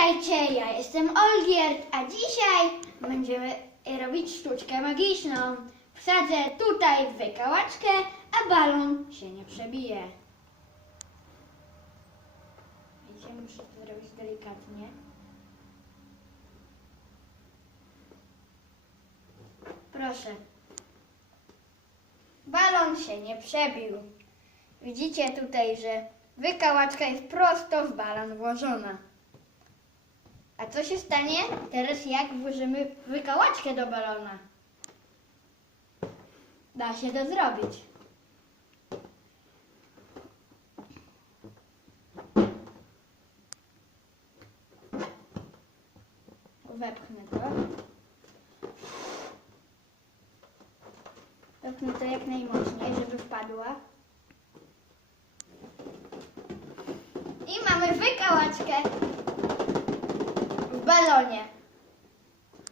Witajcie, ja jestem Olgierd, a dzisiaj będziemy robić sztuczkę magiczną. Wsadzę tutaj wykałaczkę, a balon się nie przebije. Wiecie, muszę to zrobić delikatnie. Proszę. Balon się nie przebił. Widzicie tutaj, że wykałaczka jest prosto w balon włożona. A co się stanie teraz, jak włożymy wykałaczkę do balona? Da się to zrobić. Wepchnę to. Wepchnę to jak najmocniej, żeby wpadła. I mamy wykałaczkę balonie.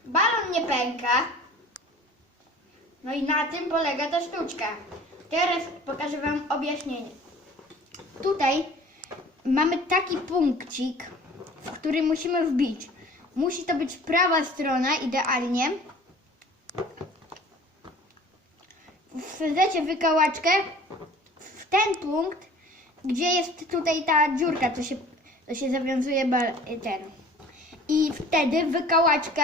Balon nie pęka. No i na tym polega ta sztuczka. Teraz pokażę Wam objaśnienie. Tutaj mamy taki punkcik, w który musimy wbić. Musi to być prawa strona idealnie. Wsadzacie wykałaczkę w ten punkt, gdzie jest tutaj ta dziurka, co się, co się zawiązuje bal, ten. I wtedy wykałaczka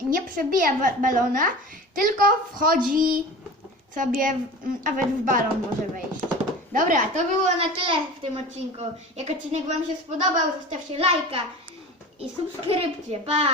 nie przebija ba- balona, tylko wchodzi sobie, w, nawet w balon może wejść. Dobra, to było na tyle w tym odcinku. Jak odcinek Wam się spodobał, zostawcie lajka i subskrypcję. Pa!